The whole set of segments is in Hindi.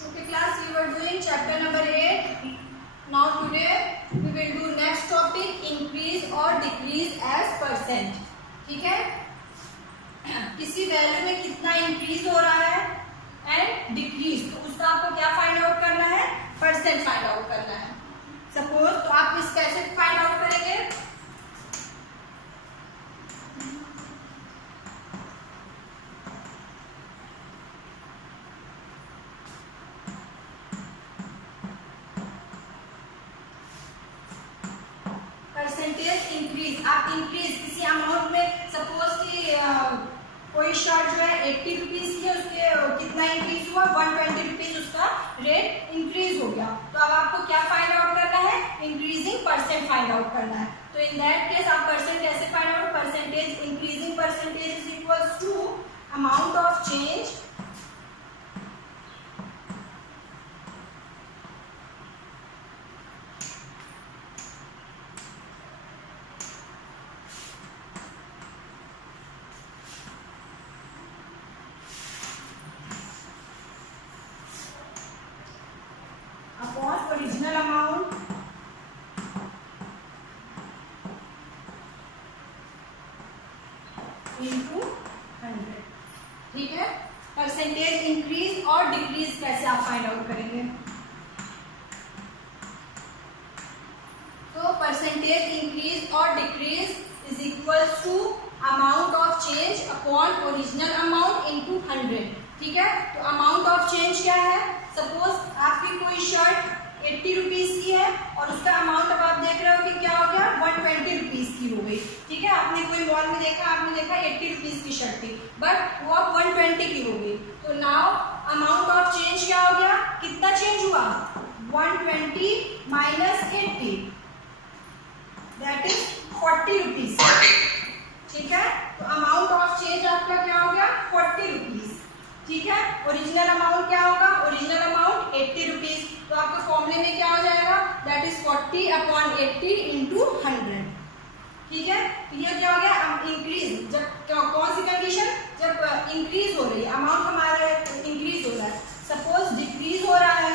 Okay class, we were doing chapter number 8. Now today we will do next topic, increase or decrease as percent. ठीक है, किसी वैल्यू में कितना इंक्रीज हो रहा है एंड डिक्रीज, तो उसका आपको क्या फाइंड आउट करना है, परसेंट फाइंड आउट करना है. सपोज तो आप इस कैसे फाइंड आउट करेंगे, परसेंटेज इंक्रीज. आप इंक्रीज किसी अमाउंट में, सपोज कि कोई शर्ट जो है 80 रुपीज की, उसके कितना इंक्रीज हुआ, 120 रुपीज उसका रेट इंक्रीज हो गया. तो अब आपको क्या फाइंड आउट करना है, इंक्रीजिंग परसेंट फाइंड आउट करना है. तो इन दैट केस आप परसेंट कैसे find out, percentage increasing percentage is equals to amount of change upon original amount into 100. ठीक है, परसेंटेज इंक्रीज और डिक्रीज कैसे आप फाइंड आउट करेंगे. तो परसेंटेज इंक्रीज और decrease is equal to amount of change upon original amount into 100. ठीक है, तो अमाउंट ऑफ चेंज क्या है, सपोज आपकी कोई शर्ट 80 रुपीज की है और उसका अमाउंट अब आप देख रहे हो कि क्या हो गया, 120 रुपीज की हो गई. ठीक है, आपने कोई मॉल में देखा, आपने देखा 80 रुपीज की शर्ट थी, बट वो अब 120 की हो गई. तो नाउ अमाउंट ऑफ चेंज क्या हो गया, कितना चेंज हुआ, 120 माइनस 80, दैट इज 40 रुपीज. ठीक है, तो अमाउंट ऑफ चेंज आपका क्या हो गया, 40 रुपीज. ठीक है, ओरिजिनल अमाउंट क्या होगा, ओरिजिनल अमाउंट 80 रुपीज. तो आपके फॉर्मूले में क्या हो जाएगा, दैट इज 40 अपॉन 80 इंटू 100. ठीक है, तो ये क्या हो गया, इंक्रीज. जब कौन सी कंडीशन, जब इंक्रीज हो रही है, अमाउंट हमारा इंक्रीज हो रहा है. सपोज डिक्रीज हो रहा है,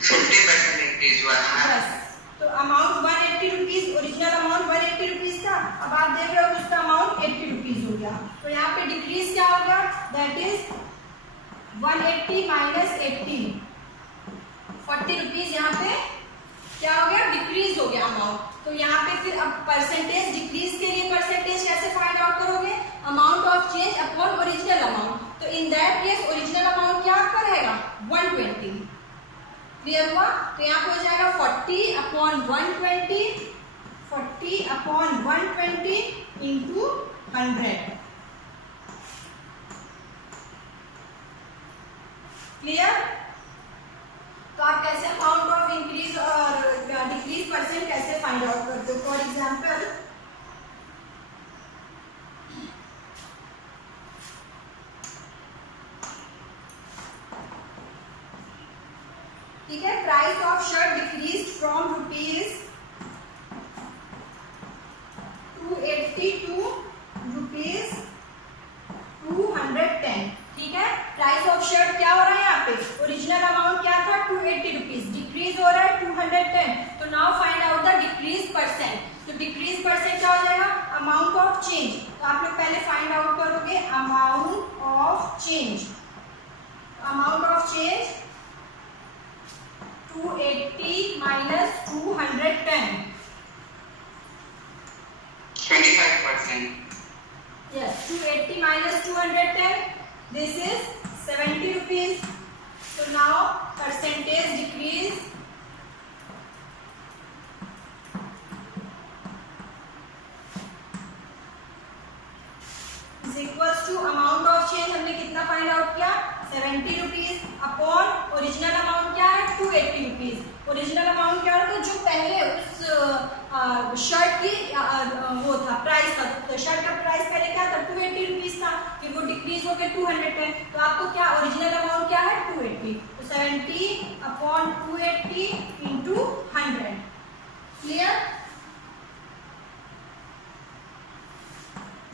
50% इंक्रीज हुआ है. बस, तो amount 180 rupees, original amount 180 rupees था, अब आप देख रहे हो उसका अमाउंट 80 रुपीज हो गया. तो यहाँ पे डिक्रीज क्या होगा, दैट इज 180 माइनस 80, 40 रुपीज यहाँ पे क्या हो गया, डिक्रीज हो गया अमाउंट. तो यहाँ पे फिर अब परसेंटेज डिक्रीज के लिए परसेंटेज कैसे फाइंड आउट करोगे, amount of change upon original amount. तो in that case original amount क्या आपका रहेगा, 120. क्लियर हुआ, तो यहाँ पे हो जाएगा 40 अपॉन 120, 40 अपॉन 120 इंटू 100. क्लियर. तो आप कैसे अमाउंट ऑफ इंक्रीज और डिक्रीज परसेंट कैसे फाइंड आउट करते हो. फॉर एग्जाम्पल, ठीक है, price of shirt decrease from rupees 280 to rupees 210. ठीक है, प्राइस ऑफ शर्ट क्या हो रहा है, यहाँ पे ओरिजिनल अमाउंट क्या था, 280 रुपीज, डिक्रीज हो रहा है 210. तो now find out the decrease percent. तो डिक्रीज परसेंट क्या हो जाएगा, अमाउंट ऑफ चेंज. तो आप लोग पहले फाइंड आउट करोगे amount of change. Amount of change 280 minus 210, 25%. yes, 280 minus 210, this is 70 rupees. So now percentage decrease is equals to amount of change. हमने कितना फाइंड आउट किया, 70 रुपीज अपॉन ओरिजिनल अमाउंट क्या है, 280 रुपीज. ओरिजिनल अमाउंट क्या होता है, जो पहले उस शर्ट की वो था, प्राइस था. तो शर्ट का प्राइस पहले क्या था, 280 रुपीज था, फिर वो डिक्रीज हो गया 210. तो आपको क्या ओरिजिनल अमाउंट क्या है, 280. तो 70 अपॉन 280 इंटू 100. क्लियर.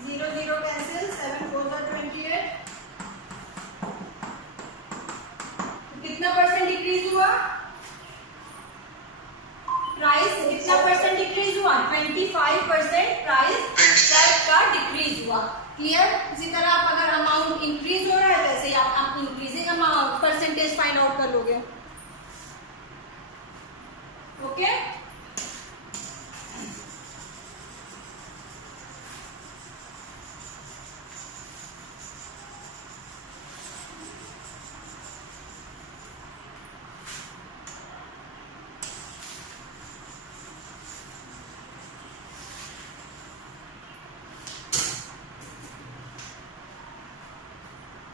0 0 कैंसिल, 7 4 28, हुआ। क्लियर? इसी तरह आप अगर अमाउंट इंक्रीज हो रहा है वैसे ही आप increasing amount percentage find out कर लोगे। ओके?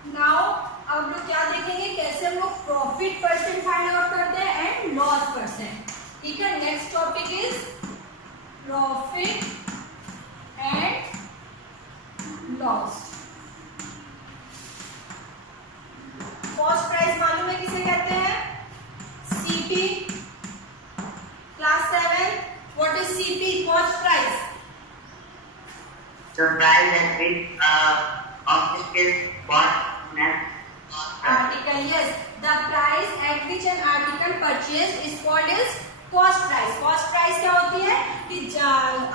नाउ अब हम लोग क्या देखेंगे, कैसे हम लोग प्रॉफिट परसेंट फाइंड आउट करते हैं एंड लॉस परसेंट। ठीक है, next topic is profit and loss. Cost price मालूम है किसे कहते हैं? CP. Class 7, what is CP? Cost price. The price at which object is bought next Article, yes, the price at which an article purchased is called as cost price. Cost price क्या होती है कि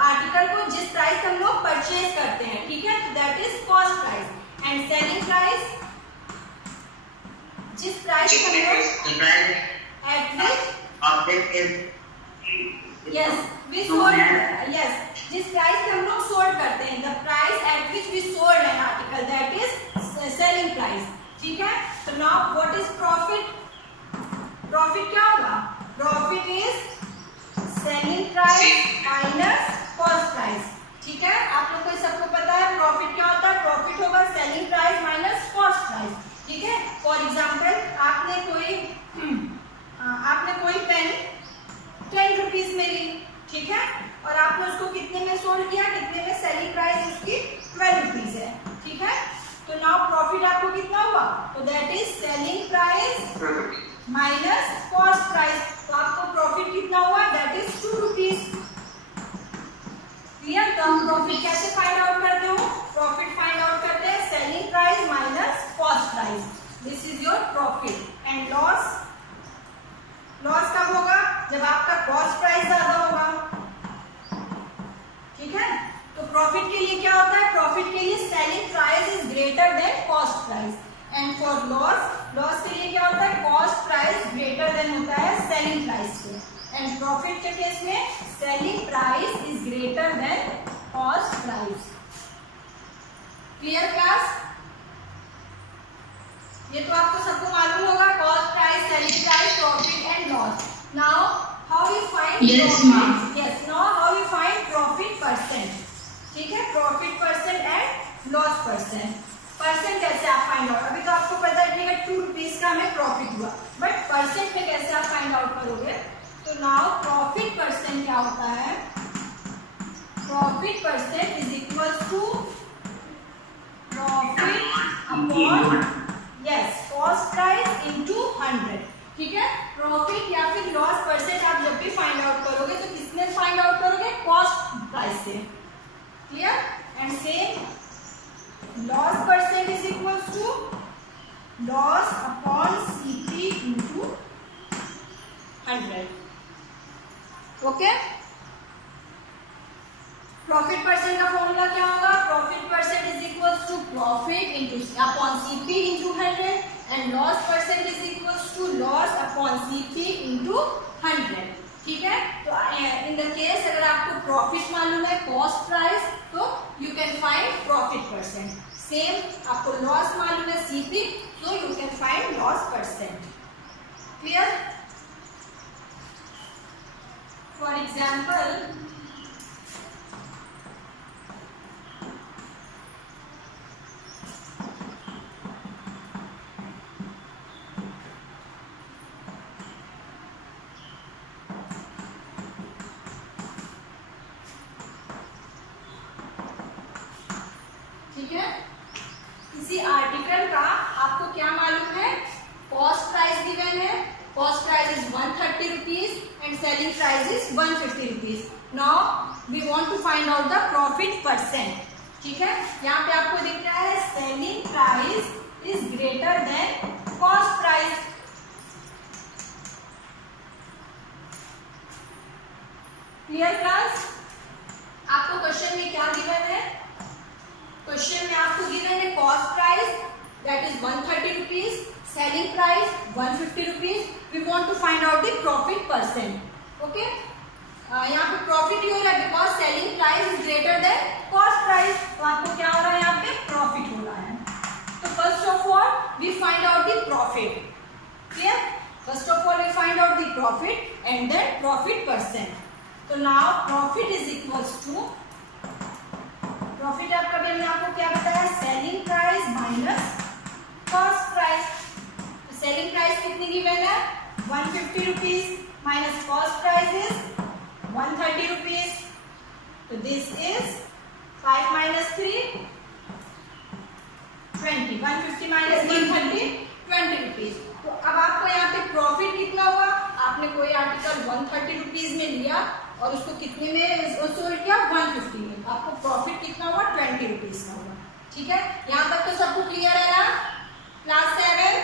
आर्टिकल को जिस प्राइस हम लोग परचेज करते हैं, ठीक है, that is cost price. And selling price, जिस प्राइस हम लोग the price at which object is yes we sold, yes, जिस प्राइस पे हम लोग सोल्ड करते हैं, the price at which we sold an article, that is selling price. ठीक है, तो now what is profit? Profit क्या होगा? Profit is selling price minus cost price. ठीक है, आप लोग को सबको पता है प्रॉफिट क्या होता है? प्रॉफिट होगा selling price minus cost price. ठीक है, फॉर एग्जाम्पल आपने कोई पेन 10 रुपीज में ली, ठीक है, और आपने उसको कितने में सोल्ड किया, कितने में? सेलिंग प्राइस उसकी 12 रुपीज है। ठीक है, तो नाउ प्रॉफिट आपको कितना हुआ? तो that is selling price minus cost price. तो आपको प्रॉफिट कितना हुआ? That is 2 rupees. क्लियर? तो हम प्रॉफिट कैसे फाइंड आउट करते हो? प्रॉफिट फाइंड आउट करते हैं selling price minus cost price. This is your profit. And loss, loss कब होगा? जब आपका कॉस्ट प्राइस ज्यादा होगा। ठीक है, तो प्रॉफिट के लिए क्या होता है? प्रॉफिट के लिए selling price is greater than cost price. And for loss, loss के लिए क्या होता है? कॉस्ट प्राइस ग्रेटर देन होता है सेलिंग प्राइस के। एंड प्रॉफिट के केस में selling price is greater than cost price. Clear class? ये तो आपको सबको मालूम होगा, cost price, selling price, profit and loss. Now how you find profit? Yes, now how you find profit percent? ठीक है, profit percent and loss percent. Percent कैसे आप फाइंड आउट? अभी तो आपको पता है कि 2 रुपीज का हमें प्रॉफिट हुआ, बट परसेंट में कैसे आप फाइंड आउट करोगे? तो नाउ प्रॉफिट परसेंट क्या होता है? Profit percent is equal to profit upon yes cost price into 100। ठीक है, प्रॉफिट या फिर लॉस परसेंट आप जब भी फाइंड आउट करोगे तो किसमें फाइंड आउट करोगे? कॉस्ट प्राइस से। Clear? And same loss percent is equal to loss upon CP into 100। Okay, profit percent का फॉर्मूला क्या होगा? Profit percent is equal to profit into upon CP into 100 and loss percent is equal to loss upon CP into 100। ठीक है, तो इन द केस अगर आपको प्रॉफिट मालूम है कॉस्ट प्राइस, तो you can find profit percent. Same आपको लॉस मालूम है सीपी, तो you can find loss percent. Clear? For example, ठीक है, किसी आर्टिकल का आपको क्या मालूम है? कॉस्ट प्राइस गिवन है, cost price is 130 rupees and selling price is 150 rupees. Now we want to find out the profit percent. ठीक है, यहाँ पे आपको दिख रहा है selling price is greater than cost price. Clear class? आपको क्वेश्चन में क्या गिवन है? that is 130 rupees, selling price 150 rupees. We want to find out the profit percent. Okay, यहाँ पे प्रॉफिट ही हो रहा है because selling price is greater than cost price, तो आपको क्या हो रहा है यहाँ पे प्रॉफिट हो रहा है. तो first of all we find out the profit. Clear? First of all we find out the profit and then profit percent. तो now profit is equals to, profit आपका मैंने आपको क्या बताया, selling price minus cost price. Selling price कितनी गिवन है, 150 rupees minus cost price is 130 rupees. तो this is 5 minus 3 20. 150 minus 130 20 rupees. तो अब आपको यहाँ पे प्रॉफिट कितना हुआ, आपने कोई आर्टिकल 130 रुपीज में लिया और उसको कितने में सोल्ड किया, 150 में. आपको प्रॉफिट कितना हुआ, 20 रुपीज का हुआ. ठीक है, यहाँ तक तो सबको क्लियर है ना. क्लास 7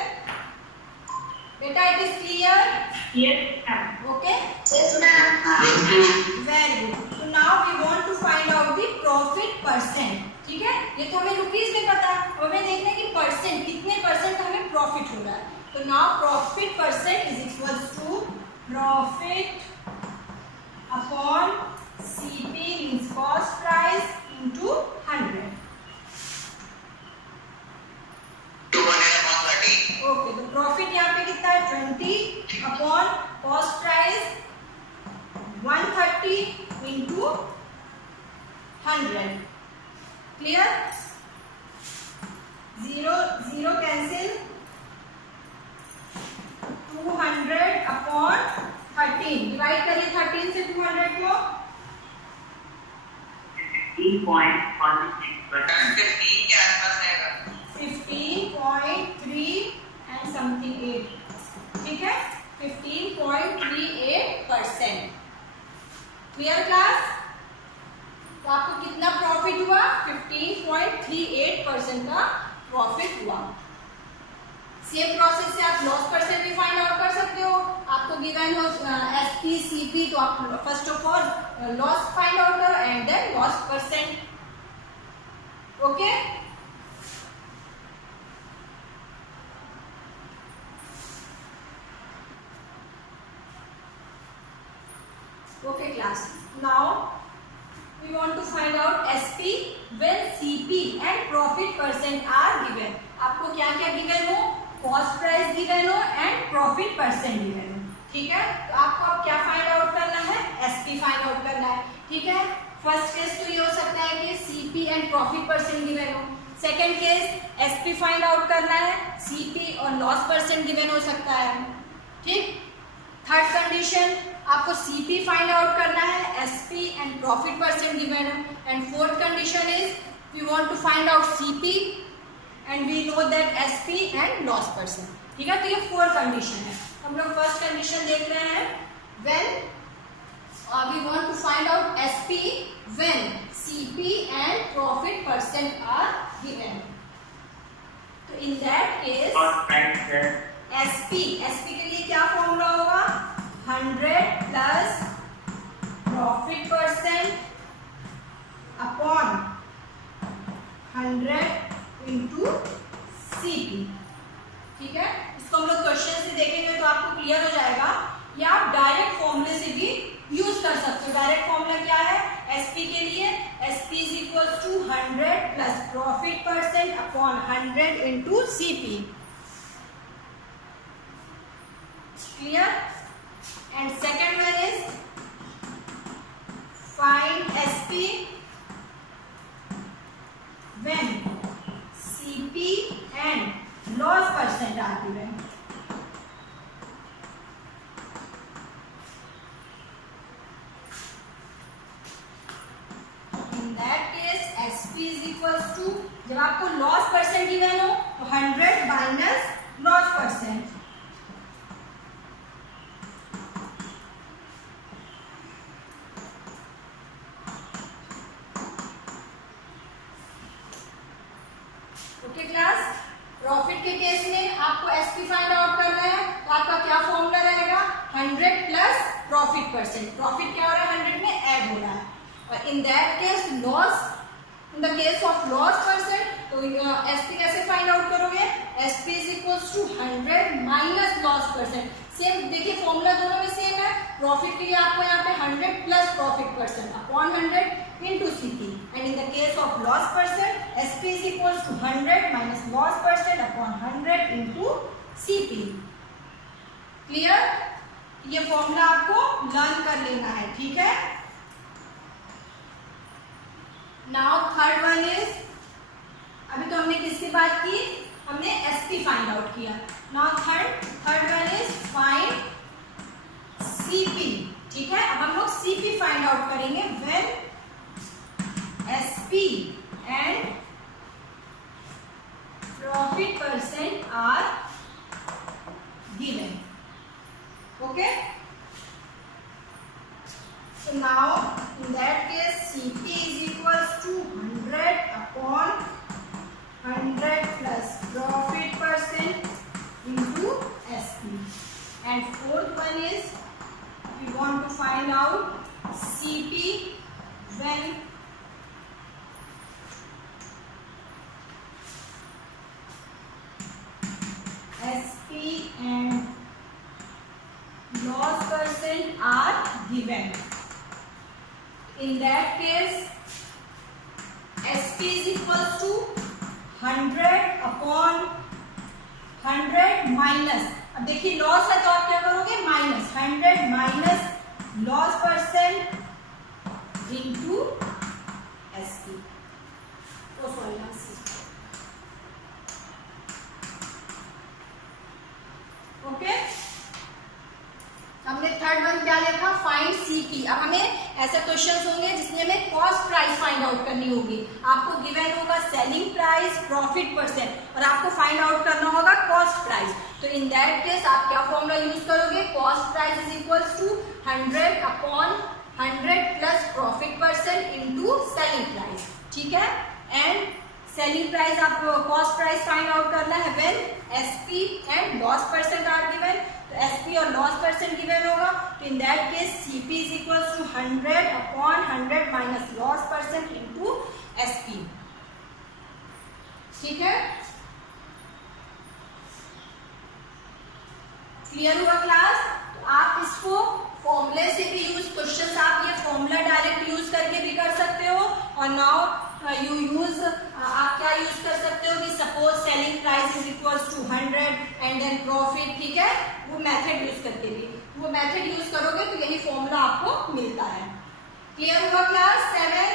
बेटा, it is clear? Yes, okay, yes, ma'am. Very good. तो now we want to find out the profit percent. ठीक है, ये तो हमें रुपीज में पता है, हमें देखना है कि परसेंट कितने परसेंट हमें प्रॉफिट हो रहा है. तो now profit percent is equals to profit upon CP means cost price into 100. 230. Okay, तो प्रॉफिट यहाँ पे कितना है, 20 upon cost price 130 into 100. Clear? 0 cancel, 200 upon 13. Divide करिए 13 से 200 को. 15.46%. 15 के आसपास आएगा. 15.3 एंड समथिंग 8. ठीक है, 15.38%. Clear class? तो आपको कितना प्रॉफिट हुआ, 15.38% का प्रॉफिट हुआ. सेम प्रोसेस से आप लॉस परसेंट भी फाइंड आउट कर सकते हो. आपको गिवन हो एसपी सीपी, तो आप first of all loss find out करो and then loss percent. Okay, okay class, now we want to find out SP when CP and profit percent are given. आपको क्या क्या गिवन हो, कॉस्ट प्राइस गिवन हो एंड प्रॉफिट परसेंट गिवन हो. ठीक है, तो आपको अब क्या फाइंड आउट करना है, SP फाइंड आउट करना है. ठीक है, फर्स्ट केस तो ये हो सकता है कि CP and profit percent given हो. Second case SP find out करना है, CP और लॉस परसेंट गिवन हो सकता है. ठीक, थर्ड कंडीशन आपको CP फाइंड आउट करना है, SP and profit percent given है. And fourth condition is we want to find out CP and we know that SP and loss percent. ठीक है, तो ये 4 कंडीशन है. हम लोग फर्स्ट कंडीशन देख रहे हैं, when we want to find out SP when CP and profit percent are given. तो in that case Cost price, sir. SP के लिए क्या फॉर्मूला होगा, 100 plus profit percent upon 100 into CP. ठीक है, इसको हम लोग क्वेश्चन से देखेंगे तो आपको क्लियर हो जाएगा. या आप डायरेक्ट फॉर्मूले से भी यूज कर सकते हो. डायरेक्ट फॉर्मूला क्या है, SP के लिए SP is equal to 100 plus profit percent upon 100 into CP. Clear? And second one is find SP when CP and loss percent are given. In that case SP is equals to, जब आपको लॉस परसेंट गिवन हो तो 100 minus loss percent. Okay class, profit के केस में आपको SP फाइंड आउट करना है, तो आपका क्या फॉर्मूला रहेगा, 100 प्लस प्रॉफिट परसेंट. प्रॉफिट क्या हो रहा है, 100 में ऐड हो रहा है. और इन that case laws, in the case of loss percent, तो SP कैसे फाइंड आउट करोगे, 100 माइनस लॉस परसेंट। सेम देखिए फॉर्मूला दोनों में सेम है। प्रॉफिट के लिए आपको यहाँ पे 100 plus profit percent upon 100 into CP, and in the case of loss percent SP is equals to 100 minus loss percent upon 100 into CP. Clear? ये फॉर्मूला आपको लर्न कर लेना है, ठीक है। नाउ थर्ड वन इज, अभी तो हमने किसकी बात की, हमने एसपी फाइंड आउट किया। Now third one is find CP, ठीक है। अब हम लोग सीपी फाइंड आउट करेंगे when SP and profit percent are given. Okay, so now in that case CP is equals to 100 upon 100 plus profit percent into SP, and fourth one is we want to find out CP when SP and loss percent are given. In that case SP is equals to 100 upon 100 minus, अब देखिए लॉस है तो आप क्या करोगे, minus 100 minus loss percent into SP। तो सॉरी ओके। हमने थर्ड वन क्या लिखा, फाइंड सीपी। अब हमें ऐसे क्वेश्चंस होंगे जिसमें हमें कॉस्ट प्राइस फाइंड आउट करनी होगी। आपको गिवन होगा सेलिंग प्राइस, प्रॉफिट परसेंट, और आपको फाइंड आउट करना होगा कॉस्ट प्राइस। तो इन दैट केस आप क्या फॉर्मूला यूज करोगे, cost price is equals to 100 upon 100 plus profit percent into selling price, ठीक है। एंड सेलिंग प्राइस आपको कॉस्ट प्राइस फाइंड आउट करना है when SP and loss percent are given. तो एसपी और लॉस परसेंट गिवन होगा, तो in that case CP is equals to 100 upon 100 minus loss percent into SP, ठीक है। क्लियर हुआ क्लास? तो आप इसको फॉर्मूले से भी यूज, क्वेश्चंस आप ये फॉर्मूला डायरेक्ट यूज करके भी कर सकते हो, और नाउ यू यूज, आप क्या यूज कर सकते हो कि suppose selling price is equals to 100 and then profit, ठीक है। वो मेथड यूज करके भी, वो मेथड यूज करोगे तो यही फॉर्मूला आपको मिलता है। क्लियर हुआ class 7?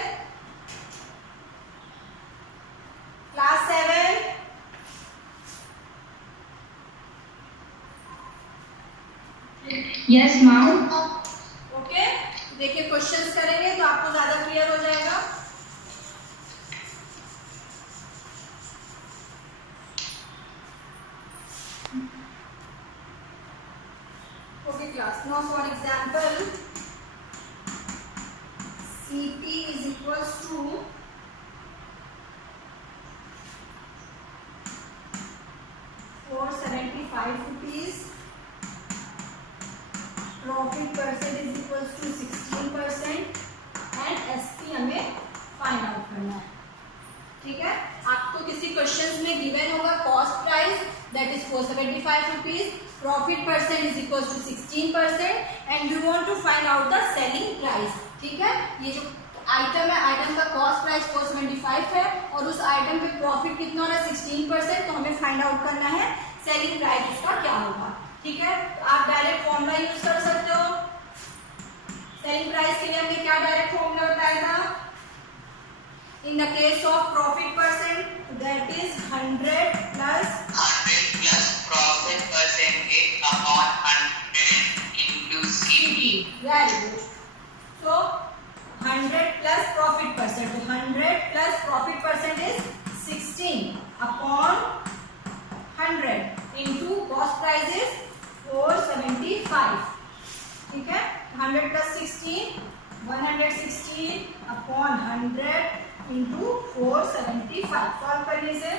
Class 7 yes ma'am. Okay, देखिए क्वेश्चंस करेंगे तो आपको ज्यादा क्लियर हो जाएगा। Okay class, now for example CP is equals to 475 rupees, profit percent is equals to 16% and SP हमें फाइंड आउट करना है, ठीक है। आपको किसी क्वेश्चंस में गिवन होगा cost price that is 475 rupees, profit percent is equal to 16% and you want to find out the selling price, ठीक है। ये जो आइटम है, आइटम का कॉस्ट प्राइस 475 है और उस आइटम पे प्रॉफिट कितना हो रहा है 16%, तो हमें फाइंड आउट करना है सेलिंग प्राइस उसका क्या होगा, ठीक है। तो आप डायरेक्ट फॉर्मूला यूज कर सकते हो। सेलिंग प्राइस के लिए हमने क्या डायरेक्ट फॉर्मूला बताया था, in the case of profit percent that is 100 plus profit percentage upon 100 into CP. Very good. So 100 plus profit percent. 100 plus profit percent is 16 upon 100 into cost price is 475. ठीक है, 100 plus 16, 116 upon 100 into 475. सॉल्व करने से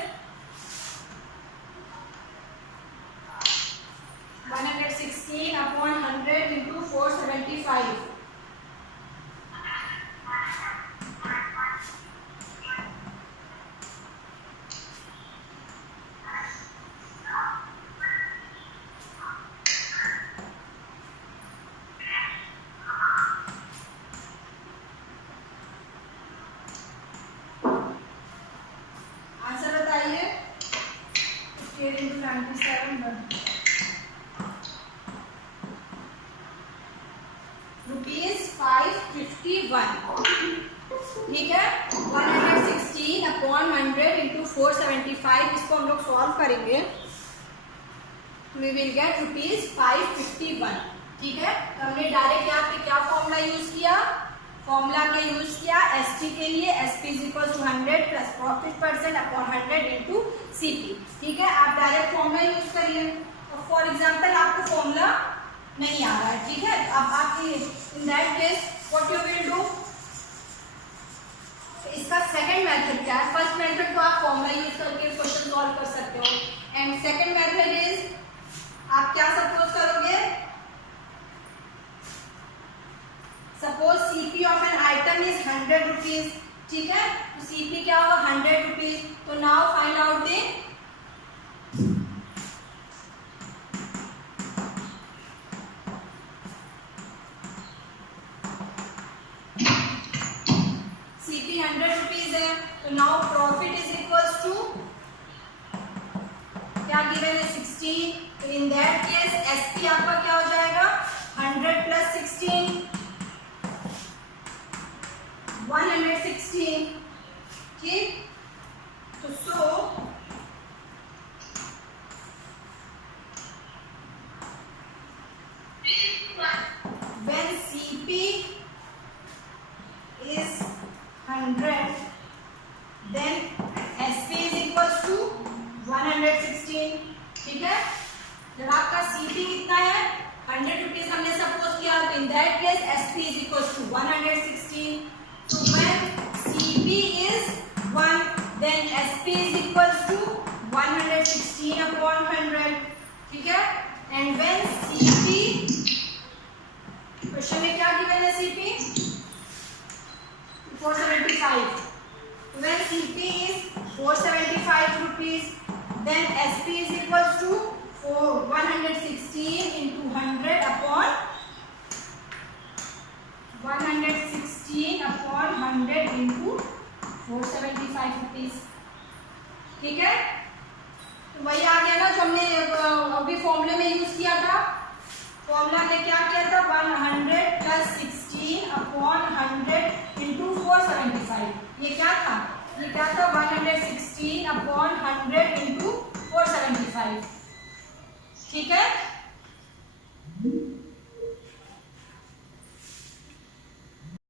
116 upon 100 into 475. ₹551, ठीक है। 116 अपॉन 100 इंटू 475, इसको हम लोग सॉल्व करेंगे, वी विल गेट ₹551, ठीक है। तो हमने डायरेक्ट यहाँ पे क्या फॉर्मूला यूज किया, फॉर्मूला हमने यूज किया एसटी के लिए, SP is equal to 100 plus profit percent upon 100 into CP, ठीक है। आप डायरेक्ट फॉर्मूला यूज करिए। फॉर एग्जाम्पल आपको फॉर्मूला नहीं आ रहा है, ठीक है। अब आप in that case what you will do, इसका सेकंड मेथड क्या है, फर्स्ट मेथड तो आप फॉर्मूला यूज करके क्वेश्चन सॉल्व कर सकते हो, एंड सेकंड मेथड इज आप क्या सपोज करोगे, suppose CP of an item is 100 rupees, ठीक है। तो सीपी क्या होगा 100 रुपीज, तो now find out the CP 100 rupees है, तो now profit is equals to क्या गिवन है 16, तो इन दैट केस एसपी आपका क्या हो जाएगा 100 प्लस 16 116, ठीक। तो सो when CP is 100 then SP is equals to 116, ठीक है। जब आपका CP कितना है 100 रुपीज हमने सपोज किया, तो in that case SP is equals to 116. So when CP is 1 then SP is equals to 116 upon 100, ठीक है। And when CP, क्वेश्चन में क्या गिवन है CP 475, when CP is 475 rupees then SP is equals to 116 into 100 upon 116 upon 100 into 475 rupees, ठीक है। तो वही आ गया ना जो हमने अभी फॉर्मूले में यूज किया था, फॉर्मूला में क्या किया था 100 प्लस 16 अपॉन 100 इंटू 475, ये क्या था 116 अपॉन 100 इंटू 475,